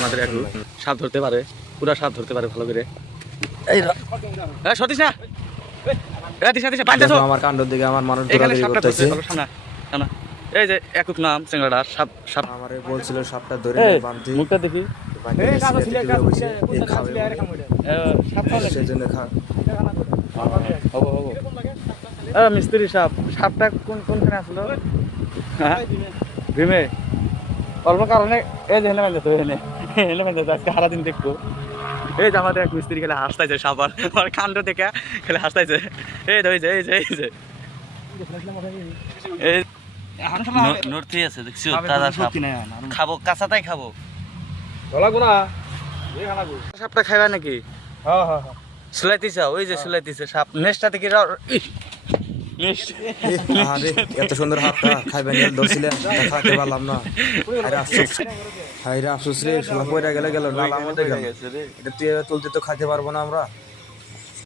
আমাদের একটু সাপ ধরতে পারে, পুরা সাপ ধরতে পারে ভালো করে। এই সতীশ না আমার কাণ্ডর দিকে আমার মানুষ এখানে দৌড়াদৌড়ি সাপটা করতেছে। ধরতে সামনে সামনে এই যে একক নাম চেঙ্গাড়া সাপ সাপ আমারে বলছিল সাপটা ধরে বাঁধতে, মুখটা দেখি সেজন্য হবো হবো মিস্ত্রি সাপ, সাপটা কোনখানে আসলো? হ্যাঁ ভীমে অল্প কারণে এই যে হেলে বাঁধতে হেলে বাঁধতে আজকে সারাদিন দেখবো। এই যে আমাদের এক মিস্ত্রি খেলে হাসতাইছে সাপ, আর কাণ্ড দেখে খেলে হাসতাইছে। এই যে এই যে এই যে এই নড়তেই আছে দেখছো তাজা সাপ, খাবো কাঁচাটাই খাবো। সাপটা খাইবা নাকি? সুলাইতিছে ওই যে সুলাইতিছে সাপ, নেশটা থেকে আরে এত সুন্দর হাতটা খাইবেন ধরছিলেন, খাইতে পারলাম না। হাইরে আফসোস রে, পয়রা গেলে গেল, নালা মধ্যে গেল। এটা তুলতে তো খাইতে পারবো না আমরা।